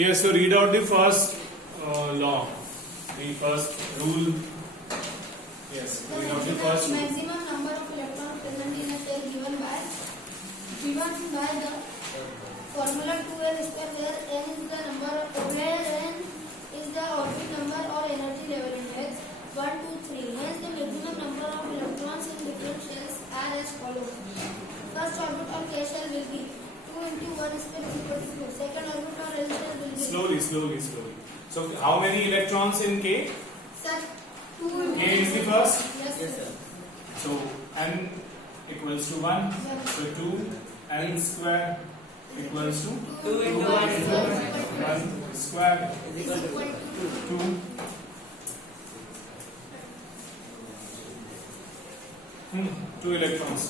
Yes, so read out the first law, the first rule. Yes, read out the first rule. Maximum number of electrons present in a cell given by the formula 2n square, where n is the number where n is the orbit number or energy level index 1, 2, 3. Hence, the maximum number of electrons in different shells are as follows. First orbit of K shell will be 2 into 1 square is equal to 2. Second orbit of L shell will be Slowly. So, how many electrons in K? Sir, 2 K is the first. Yes, sir. So, n equals to 1. So, 2 n square equals to 2 into 1 is 1 square Is equal to 2. 2 electrons.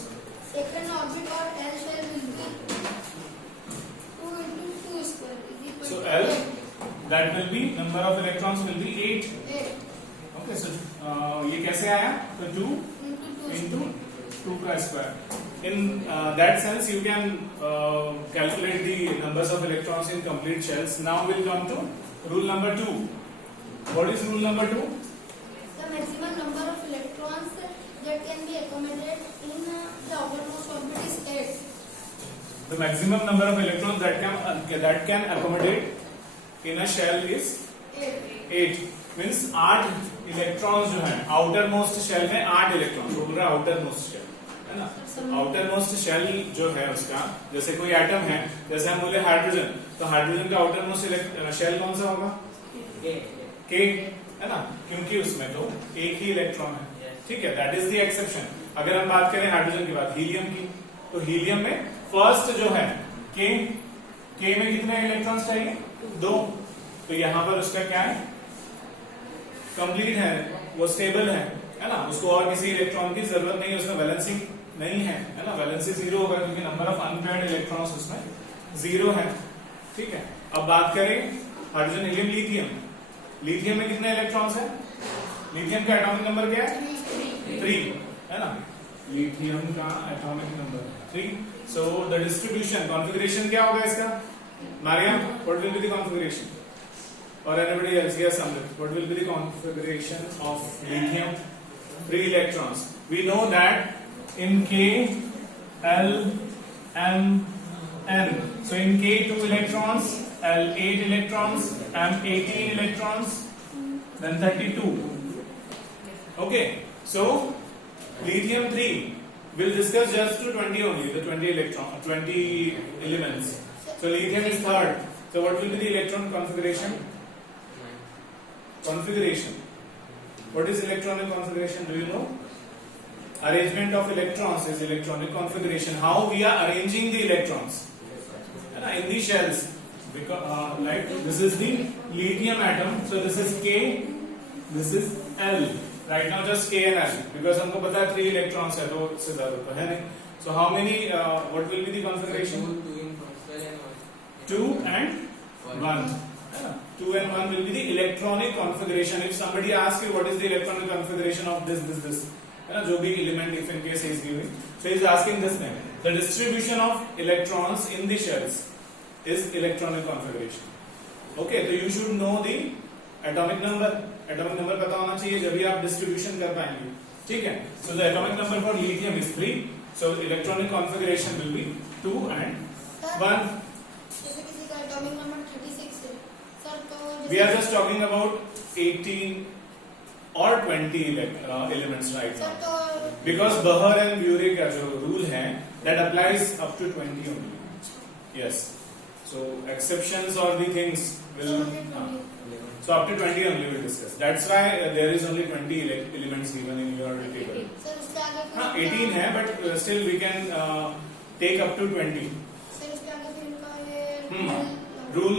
second orbit or L shell will be 2 into 2 square is equal So, to L, 8. that will be, number of electrons will be 8. 8 Okay, so ये कैसे आया? तो 2 into 2 into 2 का square. In that sense, you can calculate the numbers of electrons in complete shells. Now we'll come to rule number 2. What is rule number 2? The maximum number of electrons that can be accommodated in the outermost orbit is 8. The maximum number of electrons that can accommodate in a shell is 8. Means 8 electrons जो है outer most shell में 8 electrons, वो बोल रहा है outer most shell है ना. Outer most shell जो है उसका, जैसे कोई एटम है, जैसे हम बोले हाइड्रोजन, तो हाइड्रोजन का आउटर मोस्ट शेल कौन सा होगा? के है ना, क्योंकि उसमें तो एक ही इलेक्ट्रॉन है. ठीक है, दैट इज द एक्सेप्शन. अगर हम बात करें हाइड्रोजन की बात, हीलियम की, तो हीलियम में फर्स्ट जो है के में कितने इलेक्ट्रॉन्स चाहिए? 2. तो यहां पर उसका क्या है? कंप्लीट है, वो स्टेबल है ना, उसको और किसी इलेक्ट्रॉन की जरूरत नहीं है, उसमें वैलेंसी नहीं है ना, वैलेंसी 0 होगा क्योंकि नंबर ऑफ अनपेयर्ड इलेक्ट्रॉन्स उसमें 0 है. ठीक है, अब बात करें हाइड्रोजन, हीलियम, लिथियम. लिथियम में कितने इलेक्ट्रॉन्स है? लिथियम का एटॉमिक नंबर क्या है? 3 है ना, लिथियम का atomic number 3. So the distribution configuration क्या होगा इसका? Mariam, what will be the configuration? Or anybody else? Yes, Amrit. What will be the configuration of lithium? 3 electrons. We know that in K, L, M, N. So in K 2 electrons, L 8 electrons, M 18 electrons, then 32. Okay. So lithium 3. We'll discuss just to 20 only. The 20 elements. So lithium is third. So what will be the electron configuration? Configuration. What is electronic configuration? Do you know? Arrangement of electrons is electronic configuration. How we are arranging the electrons in the shells. Because, like this is the lithium atom. So this is K. This is L. Right now just K and L. Because हमको पता है 3 electrons है, तो इससे ज़्यादा तो है नहीं. So how many? What will be the configuration? 2 and 1. 2 and 1 will be the electronic configuration. If somebody asks you what is the electronic configuration of this, जो भी element, if in case he is giving, so he is asking this name. The distribution of electrons in the shells is electronic configuration. Okay, so you should know the atomic number. Atomic number पता होना चाहिए जब भी आप distribution कर पाएंगे. ठीक है? So the atomic number for lithium is 3. So electronic configuration will be 2 and 1. जैसे किसी का एटॉमिक नंबर 36 है सर, तो We are just talking about 18 or 20 elements right sir now. तो Because Bohr and Bury का जो rule है, that applies up to 20 only. Yes. So exceptions or the things will. So up to 20 only we'll discuss. That's why there is only 20 elements given in your table. Sir उसके आगे हाँ, 18 है, but still we can take up to 20. Sir उसके आगे फिर इनका ये rule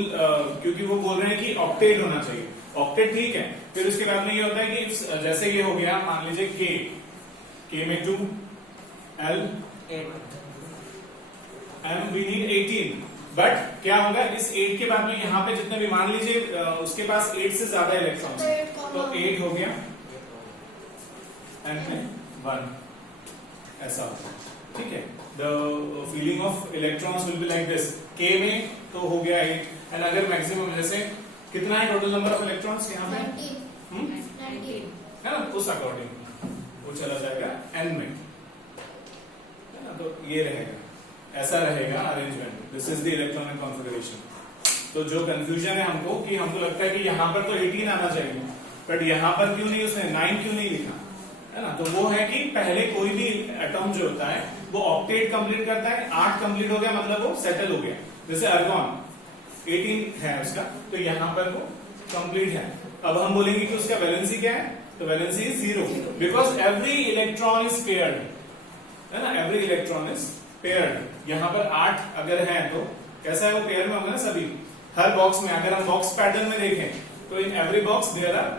क्योंकि वो बोल रहे हैं कि ऑक्टेट होना चाहिए. ऑक्टेट ठीक है, फिर उसके बाद में ये होता है कि जैसे ये हो गया, मान लीजिए K में 2, L, M we need 18. But क्या होगा इस 8 के बाद में यहाँ पे जितने भी, मान लीजिए उसके पास 8 से ज्यादा इलेक्ट्रॉन है, तो 8 हो गया, N में 1 ऐसा होता है. ठीक है. The feeling of electrons will be like this, k में तो हो गया 8 एंड अगर मैक्सिमम जैसे कितना है टोटल नंबर ऑफ इलेक्ट्रॉन्स यहाँ पे 19 है ना, उस अकॉर्डिंग वो चला जाएगा n में, है ना, तो ये रहेगा, ऐसा रहेगा arrangement. This is the electronic configuration. तो जो कंफ्यूजन है हमको कि हमको लगता है कि यहाँ पर तो 18 आना चाहिए, बट यहाँ पर क्यों नहीं उसने 9 क्यों नहीं लिखा, है ना, तो वो है कि पहले कोई भी एटॉम जो होता है वो ऑक्टेट कंप्लीट करता है, 8 कंप्लीट हो गया मतलब वो सेटल हो गया। जैसे आर्गॉन 18 है उसका, तो यहाँ पर वो कंप्लीट है। अब हम बोलेंगे कि उसका वैलेंसी क्या है, तो valency is 0 because every electron is paired, है ना, एवरी इलेक्ट्रॉन इज पेयर्ड। यहाँ पर 8 अगर है तो कैसा है वो पेयर में होगा ना सभी, हर बॉक्स में। अगर हम बॉक्स पैटर्न में देखें तो in every box there are,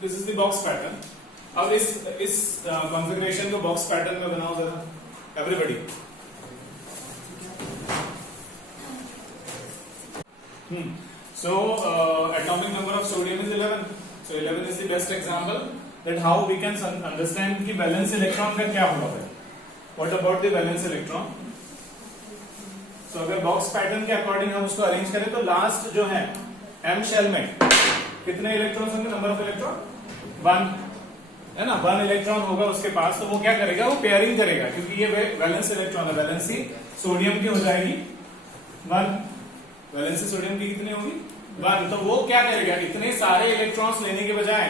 this is the box pattern. अब इस कॉन्फ़िगरेशन को बॉक्स पैटर्न में बनाओ जरा everybody. So atomic number of sodium is 11. So 11 is the best example that how we can understand कि valence electron का क्या होगा है। What about the valence electron? So अगर बॉक्स पैटर्न के अकॉर्डिंग हम उसको अरेंज करें तो लास्ट जो है m शेल में कितने इलेक्ट्रॉन्स होंगे, नंबर ऑफ इलेक्ट्रॉन 1, है ना, 1 इलेक्ट्रॉन होगा उसके पास। तो वो क्या करेगा, वो पेयरिंग करेगा, क्योंकि ये वैलेंस इलेक्ट्रॉन है। वैलेंसी सोडियम की हो जाएगी 1, वैलेंसी सोडियम की कितनी होगी 1। तो वो क्या करेगा, इतने सारे इलेक्ट्रॉन्स लेने के बजाय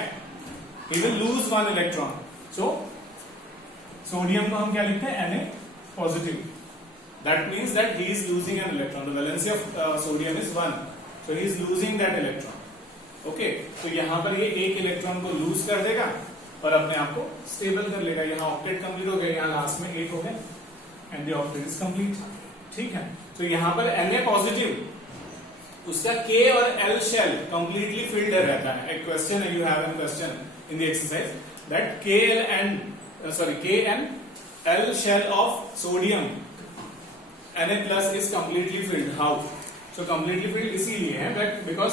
he will lose 1 electron. So sodium को हम क्या लिखते हैं, Na positive. That means that he is losing an electron. The valency of sodium is 1, so he is losing that electron. Okay, तो यहाँ पर ये एक इलेक्ट्रॉन को लूज कर देगा और अपने आप को स्टेबल कर लेगा। यहाँ ऑक्टेट कंप्लीट हो गया, यहाँ लास्ट में 8 हो गया and the octet is complete. ठीक है, तो यहाँ पर Na पॉजिटिव, उसका K और L शेल कंप्लीटली फिल्ड रहता है। एक क्वेश्चन है, you have an question in the exercise that K and L shell of sodium Na plus is completely filled. How? So completely filled इसीलिए है that because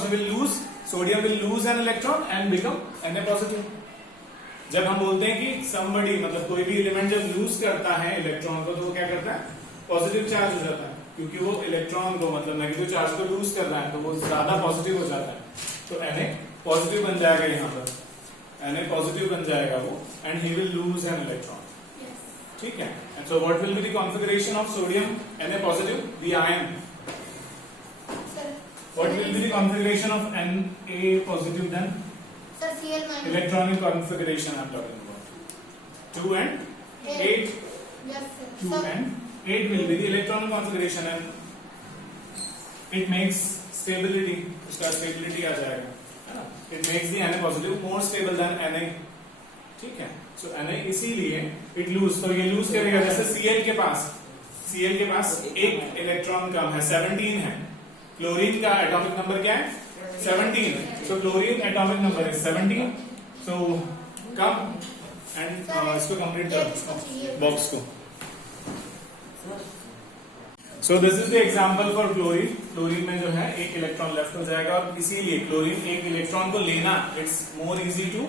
sodium will lose an electron and become Na positive. जब हम बोलते हैं कि somebody मतलब कोई भी एलिमेंट जब लूज करता है इलेक्ट्रॉन को, तो वो क्या करता है, पॉजिटिव चार्ज हो जाता है, क्योंकि वो इलेक्ट्रॉन को मतलब नेगेटिव चार्ज को लूज कर रहा है, तो वो ज्यादा पॉजिटिव हो जाता है। तो Na पॉजिटिव बन जाएगा, यहाँ पर Na पॉजिटिव बन जाएगा वो, and he will lose an electron. ठीक है, and so what will be the configuration of sodium Na positive, the ion? Sir, What will be the configuration of Na positive then? sir, Cl minus. Electronic configuration I'm talking about. 2 and 8. Yes, sir. 2 Sir, and 8 will be the electronic configuration, and it makes stability. उसका stability आ जाएगा, है ना? It makes the Na positive more stable than Na. ठीक है, सो Na इसीलिए it loose, तो ये loose करेगा। जैसे Cl के पास एक इलेक्ट्रॉन कम है, 17 है। क्लोरीन का एटॉमिक नंबर क्या है, 17। So chlorine atomic number is 17, so come and इसको कंप्लीट कर बॉक्स को। So this is the example for chlorine. Chlorine में जो है एक इलेक्ट्रॉन लेफ्ट हो जाएगा, और इसीलिए क्लोरीन एक इलेक्ट्रॉन को लेना, it's more easy to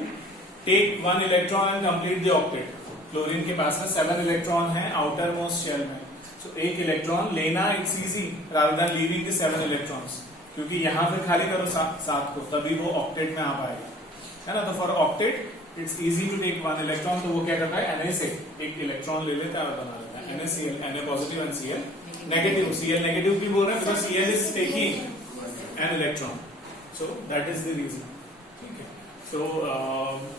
take 1 electron and complete the octet. Chlorine के पास में 7 इलेक्ट्रॉन है आउटर मोस्ट शेल में, सो एक इलेक्ट्रॉन लेना it's easy rather than leaving the 7 electrons, क्योंकि यहाँ पे खाली करो 7 को, तभी वो ऑक्टेट में आ पाएगा, है ना। तो for octet it's easy to take 1 electron, तो वो क्या करता है, Na से एक इलेक्ट्रॉन ले लेता है और बना लेता है NaCl, Na positive and Cl negative. Cl negative की बोल रहे हैं because Cl is taking an electron, so that is the reason. So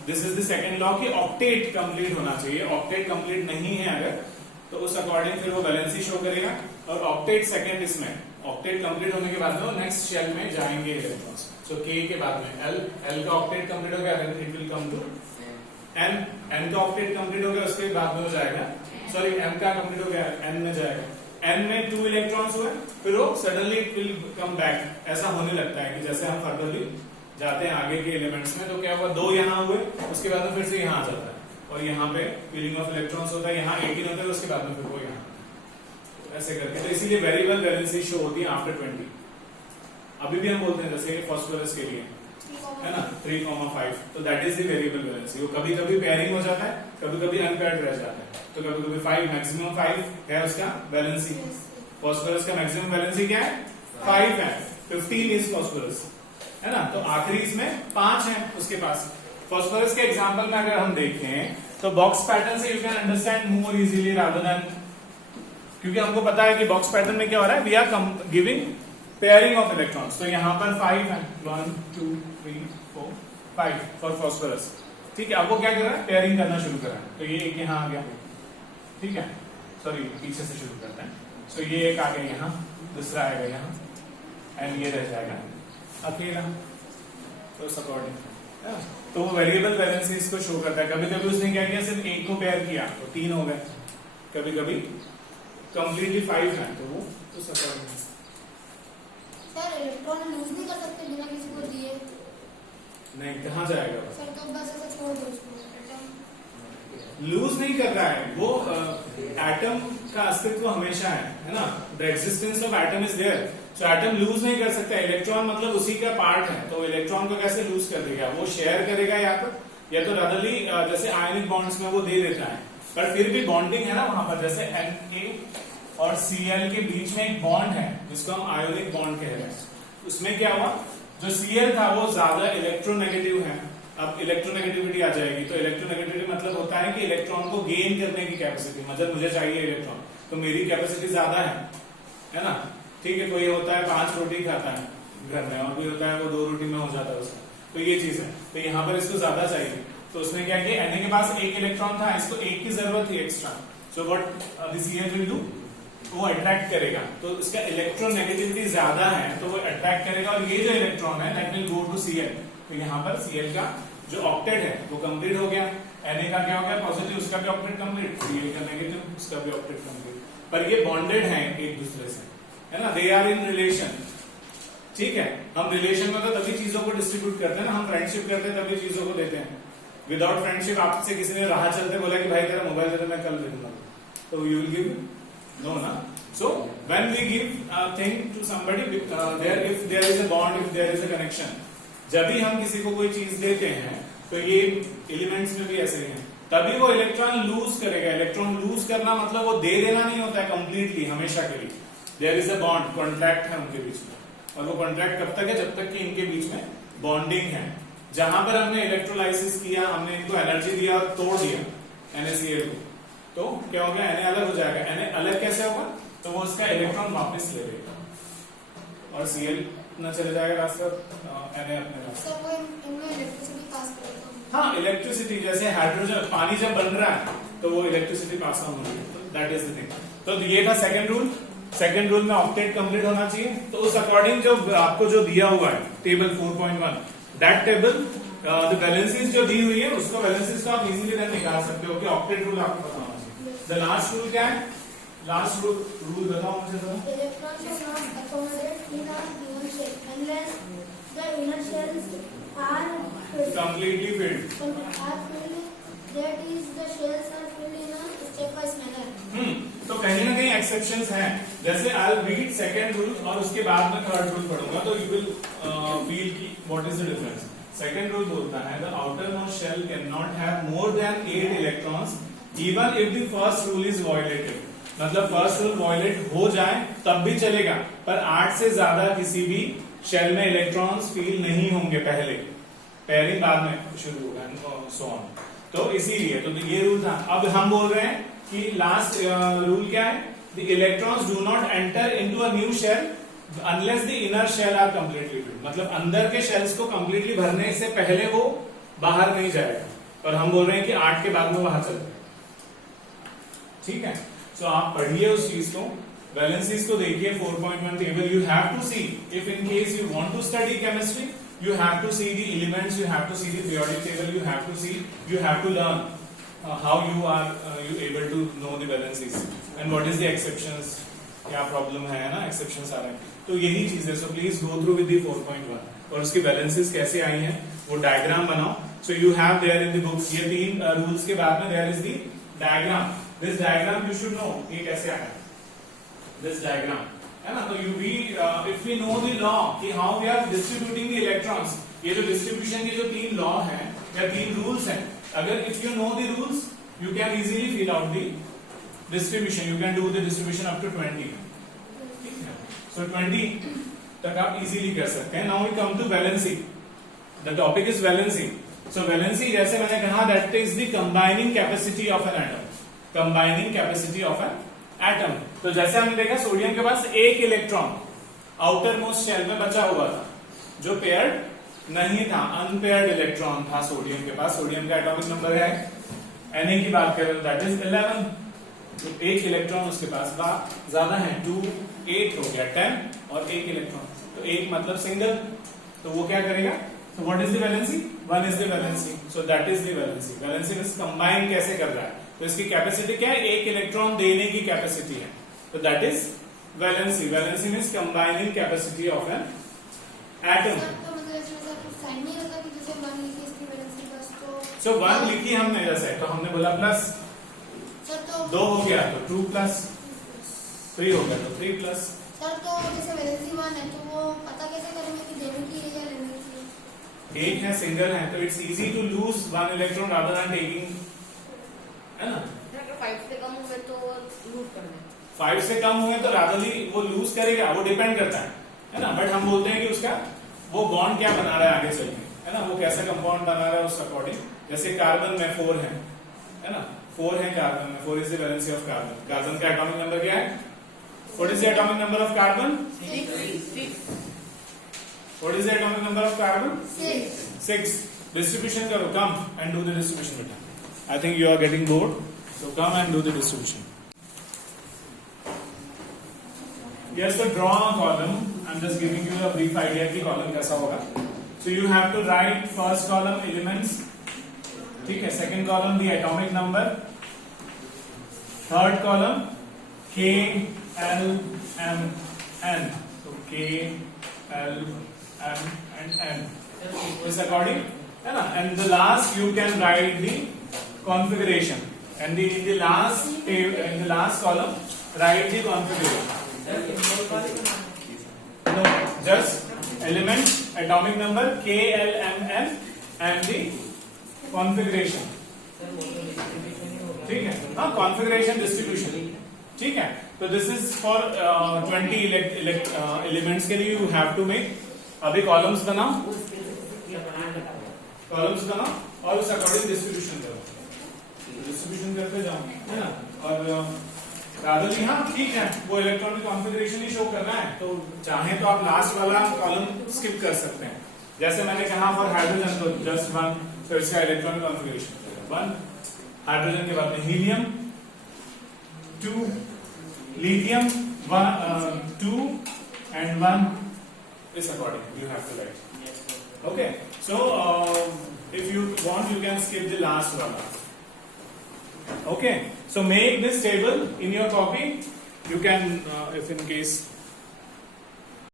this is the second law कि ऑक्टेट कंप्लीट होना चाहिए। ऑक्टेट कंप्लीट नहीं है अगर, तो उस अकॉर्डिंग फिर वो वैलेंसी शो करेगा, और ऑक्टेट सेकंड इसमें, ऑक्टेट कंप्लीट होने के बाद में वो नेक्स्ट शेल में जाएंगे इलेक्ट्रॉन्स। सो K के बाद में L का ऑक्टेट कंप्लीट हो गया, it will come to N का ऑक्टेट कंप्लीट हो गया, उसके बाद में हो जाएगा, सॉरी M का कंप्लीट हो गया, N में जाएगा। N में 2 इलेक्ट्रॉन्स हुए, फिर वो suddenly it will come back. ऐसा होने लगता है कि जैसे हम फर्दरली जाते हैं आगे के एलिमेंट्स में, तो क्या हुआ, 2 यहाँ हुए, उसके बाद में फिर से यहाँ आ जाता है, और यहाँ पे फीलिंग ऑफ इलेक्ट्रॉन्स होता है, यहाँ 18 होता है, उसके बाद में फिर वो यहाँ, तो ऐसे करके। तो इसीलिए वेरिएबल वैलेंसी शो होती है आफ्टर 20। अभी भी हम बोलते हैं जैसे फास्फोरस के लिए है ना 3,5, तो that is the variable valency. वो कभी कभी पेयरिंग हो जाता है, कभी कभी अनपेयर्ड रह जाता है, तो कभी कभी 5 मैक्सिमम 5 है उसका वैलेंसी। फास्फोरस का मैक्सिमम वैलेंसी क्या है 5 है, 15 इज फास्फोरस, है ना। तो आखिरी इसमें 5 है उसके पास। फास्फोरस के एग्जांपल में अगर हम देखें तो बॉक्स पैटर्न से you can understand more easily rather than, क्योंकि हमको पता है कि बॉक्स पैटर्न में क्या हो रहा है, we are giving pairing of electrons. तो यहाँ पर 5 है, 1 2 3 4 5 फॉर फास्फोरस। ठीक है, अब वो क्या कर रहा है, पेयरिंग करना शुरू कर रहा है। तो ये एक यहाँ आ गया, ठीक है, सॉरी पीछे से शुरू करते हैं। सो ये एक आ गया यहाँ, दूसरा आएगा यहाँ, एंड ये रह जाएगा अकेला। तो सपोर्टिंग, तो वो वेरिएबल वैलेंसी इसको शो करता है। कभी कभी उसने क्या किया, सिर्फ एक को पेयर किया तो 3 हो गए, कभी कभी कंप्लीटली 5 है तो वो तो सपोर्टिंग। सर इलेक्ट्रॉन लूज नहीं कर सकते बिना किसी को दिए? नहीं, कहाँ जाएगा बस, सर तो बस ऐसे छोड़ दो उसको, लूज नहीं कर रहा है वो। एटम का अस्तित्व हमेशा है ना, the existence of atom is there. So atom lose नहीं कर सकता, इलेक्ट्रॉन मतलब उसी का पार्ट है, तो इलेक्ट्रॉन को कैसे लूज कर देगा, वो शेयर करेगा या तो रैदरली जैसे आयनिक बॉन्ड्स में वो दे देता है, पर फिर भी बॉन्डिंग है ना वहां पर। जैसे Na और Cl के बीच में एक बॉन्ड है जिसको हम आयोनिक बॉन्ड कह रहे हैं। उसमें क्या हुआ, जो Cl था वो ज्यादा इलेक्ट्रोनेगेटिव है, अब इलेक्ट्रोनेगेटिविटी आ जाएगी। तो इलेक्ट्रोनेगेटिविटी मतलब होता है कि इलेक्ट्रॉन को गेन करने की कैपेसिटी, मतलब मुझे चाहिए इलेक्ट्रॉन तो मेरी कैपेसिटी ज्यादा है ना। ठीक है, कोई होता है 5 रोटी खाता है घर में, और कोई होता है वो 2 रोटी में हो जाता है उसका, तो ये चीज है। तो यहाँ पर इसको ज्यादा चाहिए, तो उसने क्या किया, Na के पास एक इलेक्ट्रॉन था, इसको एक की जरूरत थी extra. So what this Cl will do, वो अट्रैक्ट करेगा, तो इसका इलेक्ट्रोनेगेटिविटी ज्यादा है तो वो अट्रैक्ट करेगा, और ये जो इलेक्ट्रॉन है that will go to Cl। तो यहाँ पर Cl का जो ऑक्टेट है वो कंप्लीट हो गया, Na का क्या हो गया पॉजिटिव, उसका भी ऑक्टेट कंप्लीट, Cl का नेगेटिव, उसका भी ऑक्टेट कंप्लीट। पर ये बॉन्डेड है एक दूसरे से, है ना, दे आर इन रिलेशन। ठीक है, हम रिलेशन में तो तभी चीजों को डिस्ट्रीब्यूट करते हैं ना, हम फ्रेंडशिप करते हैं तभी चीजों को देते हैं। विदाउट फ्रेंडशिप आपसे किसी ने राह चलते बोला कि भाई तेरा मोबाइल दे दे मैं कल दे दूंगा, तो यू विल गिव, नो ना। So when we give thing to somebody, there if there is a bond, if there is a connection, जब भी हम किसी को कोई चीज देते हैं तो ये एलिमेंट्स में भी ऐसे ही है, तभी वो इलेक्ट्रॉन लूज करेगा। इलेक्ट्रॉन लूज करना मतलब वो दे देना नहीं होता है कंप्लीटली हमेशा के लिए। There is a bond, contract है उनके बीच में, और वो कॉन्ट्रैक्ट कब तक है, जब तक कि इनके बीच में बॉन्डिंग है। जहां पर हमने इलेक्ट्रोलाइसिस किया, हमने इनको एनर्जी दिया और तोड़ दिया NaCl को, तो क्या हो गया, Na अलग हो जाएगा। Na अलग कैसे होगा, तो वो उसका इलेक्ट्रॉन वापस ले लेगा और Cl न चले जाएगा रास्ता, Na अपने रास्ते। सर वो इनमें इलेक्ट्रिसिटी पास करेगा। हाँ, इलेक्ट्रिसिटी, जैसे हाइड्रोजन पानी जब बन रहा है तो वो इलेक्ट्रिसिटी पास ऑन हो रही है, तो दैट इज द थिंग। तो ये था सेकंड रूल। सेकंड रूल में ऑक्टेट कंप्लीट होना चाहिए, तो उस अकॉर्डिंग जो आपको जो दिया हुआ है table 4.1, that table the valencies जो दी हुई है उसको वैलेंसीज को आप इजीली देन निकाल सकते हो कि ऑक्टेट रूल आपको पता होना चाहिए। द लास्ट रूल क्या है, लास्ट रूल बताओ मुझे जरा। Electrons should not accommodate in a given shape unless the inner shells are completely filled, that is the shells are filled in a stepwise manner। तो कहीं ना कहीं एक्सेप्शंस हैं, जैसे I will read second rule और उसके बाद में थर्ड रूल पढ़ूंगा, तो यू विल फील की what is the difference. Second rule बोलता है the outer most shell can not have more than 8 electrons even if the first rule is violated. मतलब फर्स्ट रूल वायलेट हो जाए तब भी चलेगा, पर 8 से ज्यादा किसी भी शेल में इलेक्ट्रॉन्स फील नहीं होंगे, पहले पेयरिंग बाद में शुरू होगा, सो ऑन। तो इसीलिए तो ये रूल था। अब हम बोल रहे हैं कि लास्ट रूल क्या है, the electrons do not enter into a new shell unless the inner shell are completely filled. मतलब अंदर के शेल्स को कंप्लीटली भरने से पहले वो बाहर नहीं जाएगा, और हम बोल रहे हैं कि 8 के बाद में बाहर चल जाएगा। ठीक है, सो आप पढ़िए उस चीज को, वैलेंसीज को देखिए 4.1 table. You have to see, if in case you want to study chemistry, you have to see the elements, you have to see the periodic table, you have to see, you have to learn how you are you able to know the valencies and what is the exceptions, क्या problem है ना, exceptions आ रहे हैं, तो यही चीज है। So please go through with the 4.1 और उसकी बैलेंसेस कैसे आई हैं वो डायग्राम बनाओ। So you have there in the book, ये 3 रूल्स के बाद में there is the diagram. This diagram you should know ये कैसे आया, दिस डायग्राम, है ना. तो if we know the law कि how we are distributing the electrons, ये जो distribution के जो 3 law हैं या 3 rules हैं, अगर if you know the rules you can easily fill out the distribution. You can do the distribution up to 20. So 20 तक आप easily कर सकते हैं. Now we come to valency. The topic is valency. So valency जैसे मैंने कहा that is the combining capacity of an atom. Combining capacity of an atom. तो जैसे हमने देखा सोडियम के पास एक इलेक्ट्रॉन आउटर मोस्ट शेल में बचा हुआ था जो पेयर्ड नहीं था, अनपेयर्ड इलेक्ट्रॉन था सोडियम के पास. सोडियम का एटॉमिक नंबर है Na की बात करें दैट इज 11. तो एक इलेक्ट्रॉन उसके पास ज्यादा है, 2 8 हो गया 10 और एक इलेक्ट्रॉन, तो एक मतलब सिंगल. तो वो क्या करेगा? So what is the valency? 1 is the valency. So that is the valency. Valency means combine कैसे कर रहा है. तो इसकी कैपेसिटी क्या है? एक इलेक्ट्रॉन देने की कैपेसिटी है. तो that is valency. Valency means combining capacity of an atom. तो मतलब इसमें सर कुछ साइन नहीं होता कि जैसे 1 लिखी इसकी वैलेंसी बस तो. So 1 लिखी हमने जैसे, तो हमने बोला प्लस, सर तो 2 हो गया तो 2 प्लस, 3 हो गया तो 3 प्लस. सर तो जैसे वैलेंसी 1 है तो वो पता कैसे करेंगे कि देने की है या लेने की है? एक है सिंगल है तो it's easy to lose 1 electron rather than taking, है ना. अगर 5 से कम हुए तो लूज कर दें. 5 से कम हुए तो रादरली वो लूज करेगा, वो डिपेंड करता है ना. बट हम बोलते हैं कि उसका वो बॉन्ड क्या बना रहा है आगे चल के, है ना, वो कैसा कंपाउंड बना रहा है उस अकॉर्डिंग. जैसे कार्बन में 4 है ना, 4 है कार्बन में. 4 is the valency of carbon. Carbon का एटॉमिक नंबर क्या है? What is the atomic number of carbon? 6. What is the atomic number of carbon? 6. Distribution करो, come and do the distribution बेटा. I think you are getting bored, so come and do the distribution. Yes, so draw a column. I'm just giving you a brief idea कि column कैसा होगा. So you have to write first column elements, ठीक है. Second column the atomic number. Third column K, L, M, N. So K, L, M, and N. Is according, है ना. And the last you can write the configuration. And in the last column write the configuration. No, just element, atomic number K, L, M, N and the configuration. ठीक है. हाँ, configuration distribution. ठीक है. तो this is for 20 elements के लिए you have to make. अभी columns बनाओ और उस अकॉर्डिंग डिस्ट्रीब्यूशन करो. डिस्ट्रीब्यूशन करते जाओ, है ना. और रादरली हाँ ठीक है, वो इलेक्ट्रॉनिक कॉन्फ़िगरेशन ही शो करना है तो चाहे तो आप लास्ट वाला कॉलम स्किप कर सकते हैं. जैसे मैंने कहा फॉर हाइड्रोजन तो जस्ट 1, तो इसका इलेक्ट्रॉनिक कॉन्फ़िगरेशन 1. हाइड्रोजन के बाद में helium 2, lithium 2 and 1. This according you have to write. Okay, so if you want you can skip the last one. Okay, so make this table in your copy. You can if in case